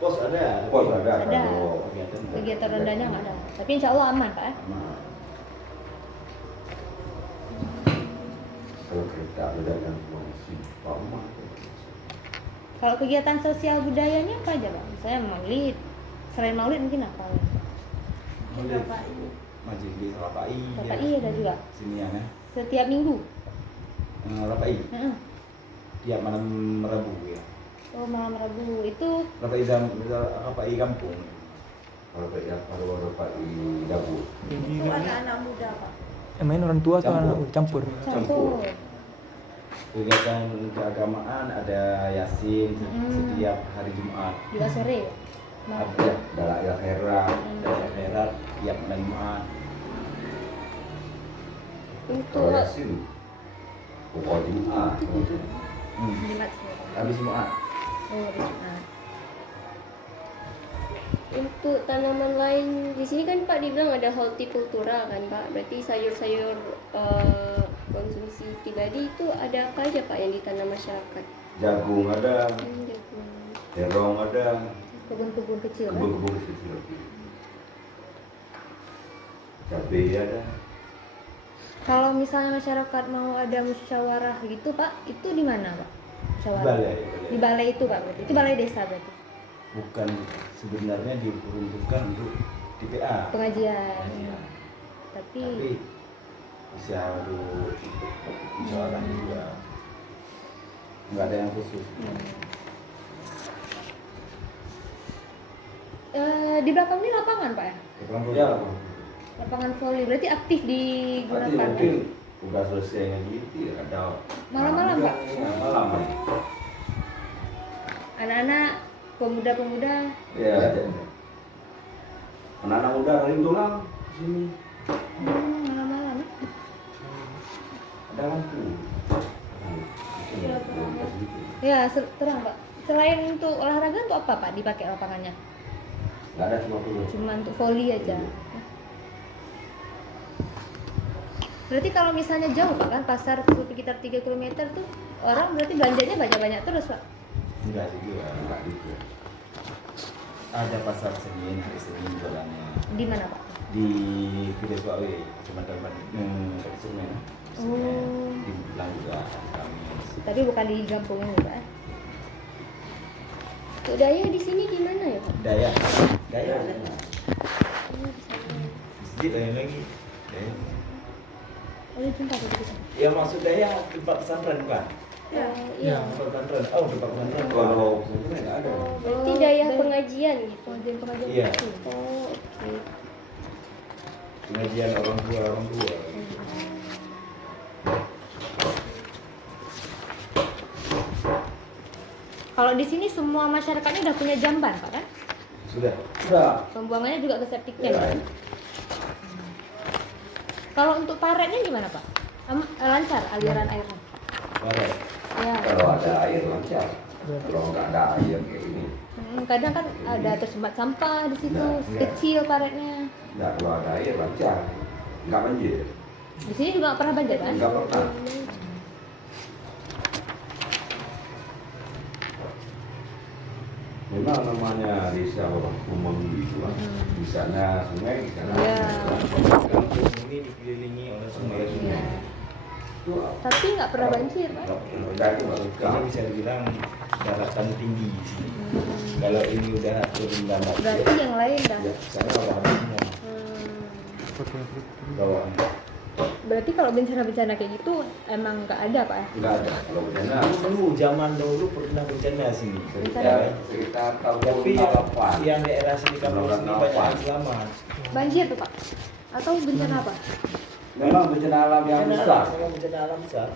Pos ada. Ada. Kalau Kegiatan rondanya nggak ada. Tapi insya Allah aman Pak. aman. Kalau kereta ada yang masih aman. Kalau kegiatan sosial budayanya apa aja Pak? Misalnya maulid. Selain maulid mungkin apa? Majelis Rapai. Rapai ada juga. Sini ya. Setiap minggu. Rapai. Heeh. Tiap malam Rabu ya. Oh malam Rabu itu. Rapai kampung. Kalau Pak di dapur. Itu anak-anak muda Pak. Yang main orang tua atau anak campur? Campur. Kegiatan keagamaan ada Yasin setiap hari Jumat. Juga sore. Ada Dalail Khairat. dari akhirat tiap malam Jumat. Untuk Kalau Yasin pokok Jumat. Jumat. Habis Jumat. Oh Jumat. Untuk tanaman lain di sini kan Pak dibilang ada hortikultura kan Pak. Berarti sayur-sayur konsumsi pribadi itu ada apa aja Pak yang ditanam masyarakat? Jagung ada, Jagung. terong ada, Kebun-kebun kecil kan? kebun-kebun kecil. Cabai ada. Kalau misalnya masyarakat mau ada musyawarah gitu Pak, itu di mana Pak? Musyawarah. Di balai itu Pak berarti. Itu balai desa berarti. Bukan sebenarnya diperuntukkan untuk TPA. Pengajian. Iya. Tapi bisa untuk musyawarah juga. Nggak ada yang khusus. Di belakang ini lapangan Pak ya? Ya, Lapangan voli berarti aktif berarti digunakan. mungkin udah selesai gitu ya ada. Malam-malam, Pak? Malam. Anak-anak, pemuda-pemuda. Ya. Anak-anak muda ring tulang sini. Malam-malam. Ada lampu. Ya, terang Pak. Selain untuk olahraga untuk apa Pak dipakai lapangannya? Nggak ada cuma dulu. Cuma untuk voli aja. Berarti kalau misalnya jauh Pak kan pasar sekitar 3 km tuh orang berarti belanjanya banyak-banyak terus Pak? Enggak juga. Nggak gitu. Ada pasar Senin, hari Senin jualannya. Di mana Pak? Di Gede Suawe, Kecamatan Semen. Oh. Di Bulang juga kami. Tapi bukan di Gampung ini Pak. Untuk daya di sini gimana ya Pak? Daya ada. Oh, di sana. Sedikit lagi. Daya. Oh, jumpa tadi kita. Ya maksud Daya tempat pesantren bukan? Iya. Tempat pesantren. Oh, tempat pesantren. Kalau sebenarnya nggak ada. Oh, berarti daya pengajian gitu. Pengajian Iya. itu. Oh, oke. Pengajian orang tua. Kalau di sini semua masyarakatnya udah punya jamban Pak kan? Sudah. Pembuangannya juga ke septic tank. Ya. Kalau untuk paretnya gimana Pak? Lancar aliran airnya? Barat. Ya. Kalau ada air lancar. Kalau nggak ada air kayak ini. Kadang kan ada tersumbat sampah di situ, Nah, kecil paretnya. Nggak, kalau ada air lancar. Nggak banjir. Di sini juga nggak pernah banjir kan? Nggak pernah. Memang namanya desa orang Kumanggi itu kan. Di sana sungai, di sana. Iya. Kampung ini dikelilingi oleh sungai. Iya. Itu Tapi nggak pernah banjir Pak. nggak pernah banjir, nggak Ini pernah. bisa dibilang daratan tinggi di sini. Kalau ini udah turun dalam Berarti yang lain dah. ya, sana bawahnya semua. Bawahnya. Berarti kalau bencana-bencana kayak gitu emang nggak ada Pak ya? Nggak ada. Kalau bencana Dulu zaman dahulu pernah bencana sini. ya, sekitar tahun Tapi 8. yang daerah sini kampung sini banyak yang selamat. Banjir tuh Pak? Atau bencana apa? Memang bencana alam yang besar. Memang bencana alam besar.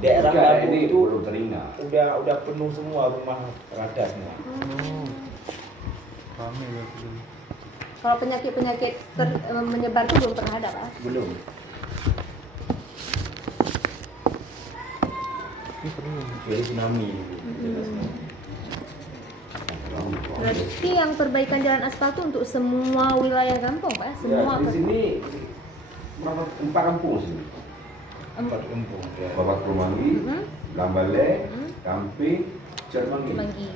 Daerah Juga Lampung ini itu belum teringat. udah penuh semua rumah radas semua. Rame berarti. Kalau penyakit-penyakit menyebar tuh belum pernah ada Pak? Belum. Ini perlu. Jadi tsunami. Berarti yang perbaikan jalan aspal tuh untuk semua wilayah kampung Pak ya? Semua Ya, di sini berapa 4 kampung sini. Empat kampung. Ya. Babat Kumanggi, Gambale, Hmm. Kamping, Cermanggi. Manggi.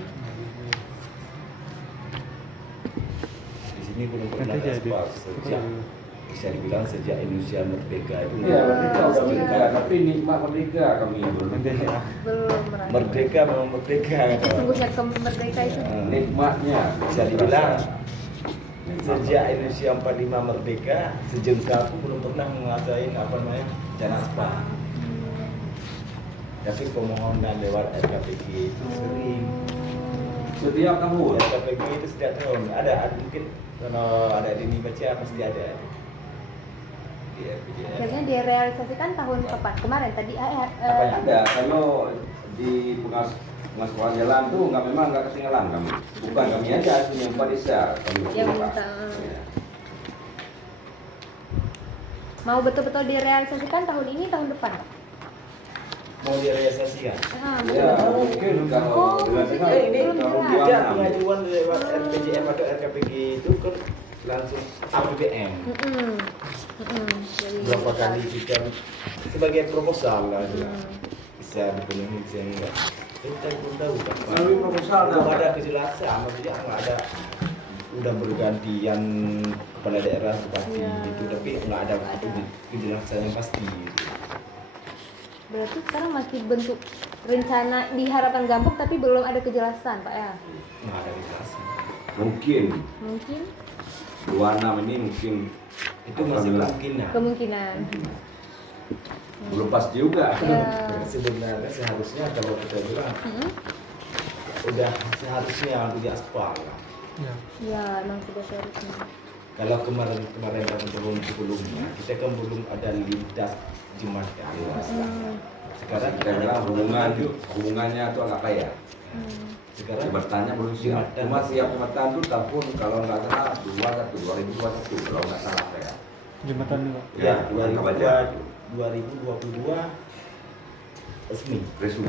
sini belum pernah Nanti ada jadi. aspal sejak bisa dibilang sejak Indonesia merdeka itu. Iya, merdeka udah Iya. merdeka, tapi nikmat merdeka kami belum. Nanti aja. Belum merasakan. Merdeka memang merdeka. Sesungguhnya merdeka itu. Nikmatnya Bisa dibilang Nikmat. sejak Indonesia 45 merdeka, sejengkal aku belum pernah ngerasain apa namanya jalan aspal. Tapi permohonan lewat RKPG itu sering. Setiap tahun. RKPG itu setiap tahun ada mungkin kalau ada ini baca pasti ada. Di RPJM. Akhirnya direalisasikan tahun kapan? Kemarin tadi Apanya? Ada, kalau di pengawas jalan tuh memang nggak ketinggalan kami. Bukan kami aja, yang desa kami Yang minta. minta. Ya. mau betul-betul direalisasikan tahun ini tahun depan. Mau direalisasikan. Ah, Ya, betul. mungkin kalau Oh, dengan maksudnya dengan ini belum kalau jelas. Ada buang pengajuan lewat RPJM atau RKPG itu kan langsung APBN. Jadi, Berapa kali kita sebagai proposal lah juga. Hmm. Bisa dipenuhi bisa enggak. Kita belum tahu kan. melalui proposal Belum dah. ada kejelasan, maksudnya nggak ada udah bergantian kepala daerah bupati Iya. gitu, tapi nggak ada Nggak ada. kejelasan yang pasti. Gitu. Berarti sekarang masih bentuk rencana di harapan Gambuk tapi belum ada kejelasan, Pak ya? Nggak ada kejelasan. Mungkin Mungkin 26 ini mungkin Itu masih Alhamdulillah. kemungkinan. kemungkinan. belum pasti juga. Ya. Sebenarnya seharusnya kalau kita bilang udah seharusnya di aspal lah. Ya. Ya, emang sudah seharusnya. Kalau kemarin tahun sebelumnya kita kan belum ada lintas jembatan. Sekarang Kita bilang hubungannya tuh agak kaya. sekarang Jembatannya belum siap. jembatan Cuma siap jembatan tuh tahun kalau nggak salah 2021 kalau nggak salah ya. Jembatan dulu. ya Mantap aja. 2022 resmi. Resmi.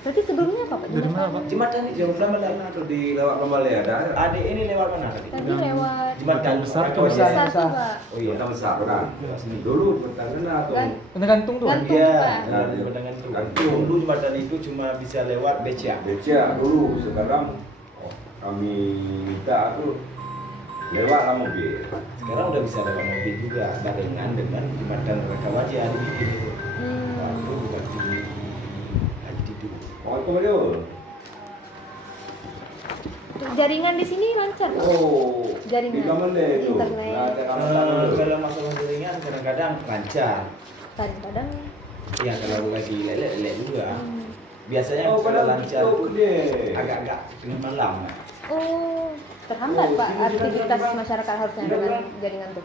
Berarti sebelumnya apa, Pak? Dari mana, Pak? Jembatan ini jauh lama Itu di lewat Lembale ada. Adik ini lewat mana tadi? Tadi lewat Jembatan besar Rangka ke besar. Wajah. satu, Pak. Oh iya. Jembatan besar kan. Dulu jembatan kena tuh. Kan? Kena gantung tuh. Gantung. Iya, Pak. jembatan gantung. Gantung. Dulu jembatan itu cuma bisa lewat beca. Beca dulu, sekarang kami minta tuh lewat lah mobil. Sekarang udah bisa lewat mobil juga barengan dengan jembatan Rangka Wajah dibikin itu. Waktu bupati Haji itu. Oh itu dia. Jaringan di sini lancar, Pak? Oh, Jaringan. di Gamende itu. Internet. Nggak ada kanan-kanan. Kalau masalah jaringan kadang-kadang lancar. Kadang-kadang Ya kalau lagi lelek juga. Biasanya Oh, kalau padahal lancar itu itu gede. agak-agak tengah malam. oh, terhambat, Oh, Pak, sini aktivitas juga, masyarakat harusnya Tidak, dengan Pak. jaringan tuh.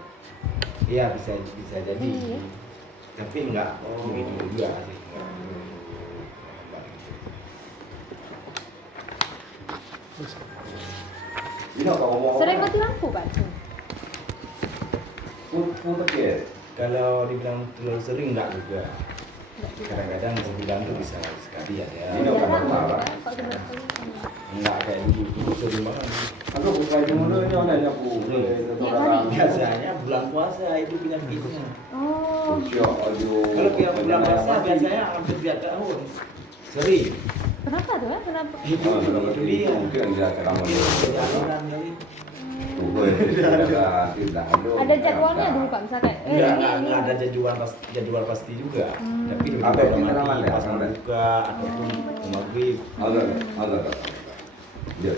Iya bisa jadi. Iya. Tapi enggak begitu juga sih. Ini apa ngomong? Sering mati lampu, Pak? Putar ya. Kalau dibilang terlalu sering enggak juga. Enggak juga. Kadang-kadang sebulan tuh bisa sekali ya. Ini apa Jarang, masalah? Pak, kalau cuma sekali. Enggak kayak dulu sering banget. Aku buka itu dulu ini ada nyapu. Tiap hari. Biasanya bulan puasa itu penyakitnya. Oh, Kalau tiap bulan puasa biasanya hampir tiap tahun. Sering. kenapa tuh, ya? Kenapa? Itu dia. Mungkin dia kerama dia. Perjalanan kali. Ada jadwalnya dulu, Pak, misalnya. Enggak ada jadwal pasti juga. Tapi lebih Apa pada itu mati namanya? pas mau buka ataupun maghrib. Agak. Dia.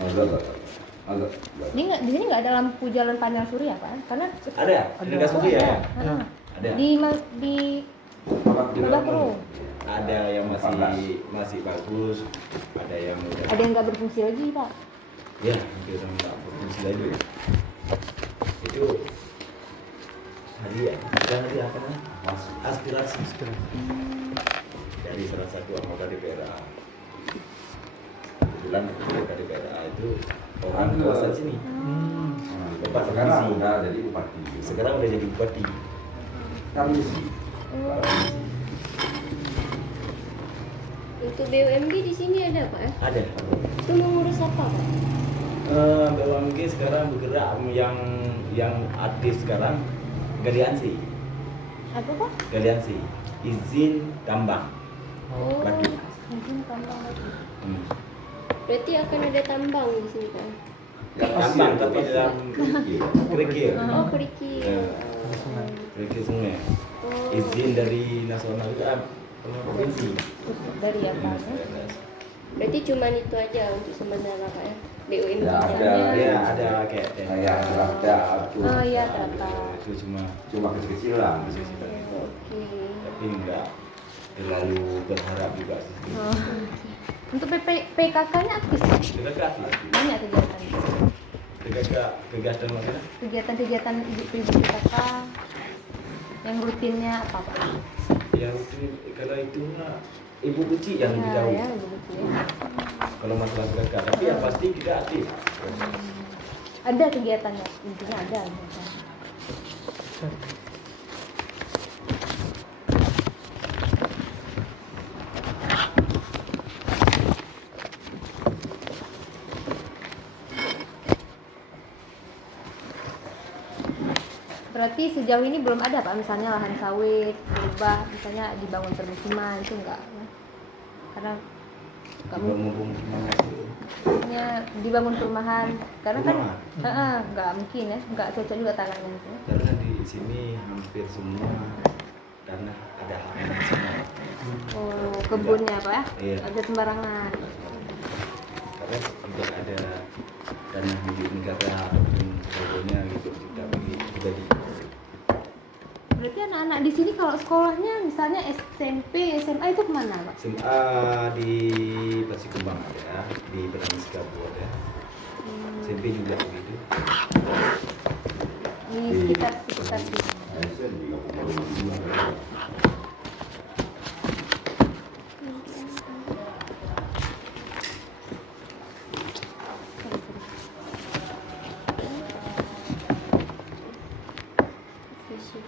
Agak. Ini nggak, di sini nggak ada lampu jalan panjang surya, Pak? Karena Ada di dekat Surya ya? Ada. Ada. Di Bakro. Ada yang masih bagus, ada yang udah. Ada yang nggak berfungsi lagi, Pak. Ya, mungkin orang nggak berfungsi lagi. Itu hadiah, bukan hadiah apa namanya? Aspirasi. Dari salah satu anggota DPRA. Kebetulan anggota DPRA itu orang Ada. kawasan sini. Bapak Sekarang Komisi. udah jadi bupati. Sekarang udah jadi bupati. Komisi. Untuk BUMD di sini ada Pak ya? Ada. Itu mengurus apa Pak? BUMG sekarang bergerak yang aktif sekarang galiansi, Apa, Pak? galiansi, izin tambang. Oh, Batu. mungkin tambang lagi. Hmm. Berarti akan ada tambang di sini Pak? Ya pasti gampang tapi dalam kerikil. Oh, kerikil. Kerikil sungai. Oh. Izin dari nasional itu provinsi. Dari apa? Berarti cuma itu aja untuk sementara Pak ya? BUMD. Ya, Ya ada kayak kayak ada Oh iya, ternyata. itu cuma kecil-kecilan. Oke. tapi enggak terlalu berharap juga sih. Oh. Untuk PKK-nya aktif Pak? Kita lah. Banyak kegiatan. Kegiatan maksudnya? Kegiatan ibu PKK yang rutinnya apa Pak? Ya rutin kalau itu ibu kecil yang lebih tahu. Ya, begitu ya. Kalau masalah PKK, tapi yang pasti kita aktif. Ada kegiatannya, intinya ada kegiatan. Berarti sejauh ini belum ada Pak, misalnya lahan sawit berubah, misalnya dibangun permukiman itu enggak ya? Karena nggak mungkin dibangun perumahan karena kan nggak mungkin ya, nggak cocok juga tanahnya itu. Karena di sini hampir semua tanah ada haknya semua. Oh, kebunnya Pak ya? Iya. Ada sembarangan. Karena tidak ada tanah milik negara ataupun sebagainya gitu tidak jadi. Berarti anak-anak di sini kalau sekolahnya misalnya SMP, SMA itu kemana Pak? SMA di Persikembang ada, di Petani Sikapu ada, SMP juga begitu. Di sekitar sini.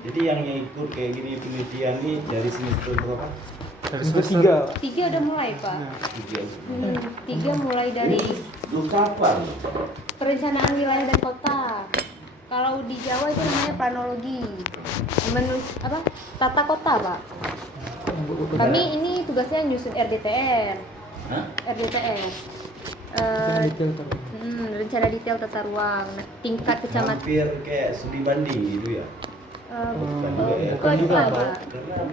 Jadi yang ikut kayak gini penelitian nih dari semester berapa? Dari semester 3. 3 udah mulai Pak. Tiga. 3 mulai dari Lu kapan? perencanaan wilayah dan kota. Kalau di Jawa itu namanya planologi. Apa? Tata kota, Pak. Kami ini tugasnya nyusun RDTR. Hah? RDTR. Rencana detail tata ruang. Nah, tingkat kecamatan. Hampir kayak studi banding gitu ya. Bukan juga ya. Bukan juga, Pak. Karena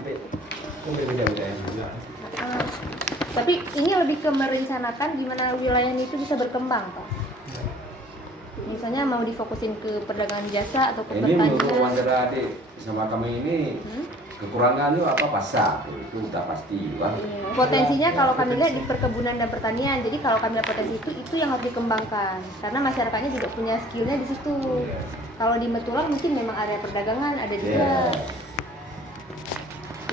beda-beda ya juga. Tapi ini lebih ke merencanakan gimana wilayah itu bisa berkembang, Pak. Misalnya mau difokusin ke perdagangan jasa atau ke Ini menurut pertanian. Wandera adik sama kami ini kekurangannya apa pasar itu udah pasti lah. Potensinya kalau kami lihat di perkebunan dan pertanian. Jadi kalau kami lihat potensi itu yang harus dikembangkan karena masyarakatnya juga punya skillnya di situ. Kalau di Metulang mungkin memang area perdagangan ada juga.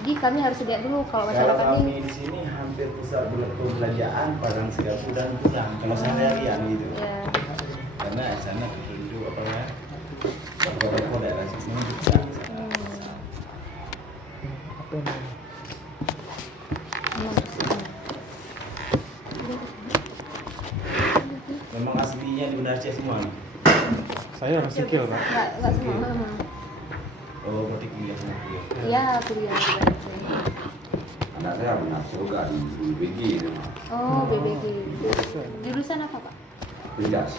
Jadi kami harus lihat dulu kalau Kalau masyarakat kami ini. di sini hampir pusat perbelanjaan Padang Sikapu dan Pulang kalau sehari-harian gitu. Ya. Karena sana itu apa ya? Kode-kode daerah sini juga. Apa ini? Memang aslinya di Benarcia semua. Saya orang sikil, Pak. Enggak semua. Oh, berarti kuliah semua kuliah. Iya, kuliah juga. Anak saya benar surga di BG itu. Oh, BBG. Jurusan apa, Pak? Bebas.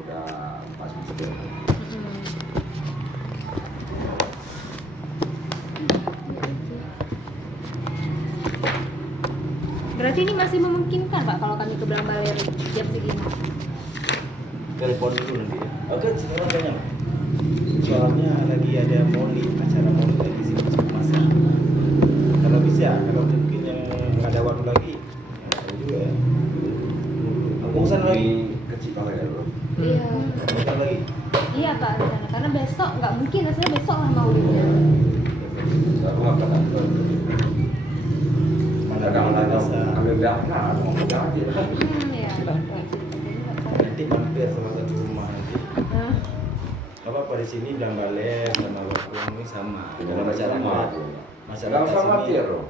Udah pas semester. Berarti ini masih memungkinkan Pak kalau kami ke Belambaler jam segini. Telepon dulu nanti ya. Oke, sekarang tanya. Soalnya lagi ada acara maulid lagi sih masa. Kalau bisa, kalau mungkin yang nggak ada waktu lagi, nggak tahu juga ya. Aku pesan lagi. Kecil banget ya bro. Iya. Pesan lagi. Iya Pak, rencana. Karena besok nggak mungkin, rasanya besok lah maulidnya. Aku akan nonton. Mana Kalau kalau ada bisa. ambil dana, mau aja. Iya. Nanti mampir sama satu rumah nanti. Nah, Apa di sini Belambaler sama Pulang ini sama. Dalam Sama. masyarakat. Kalau sama sini Tiro.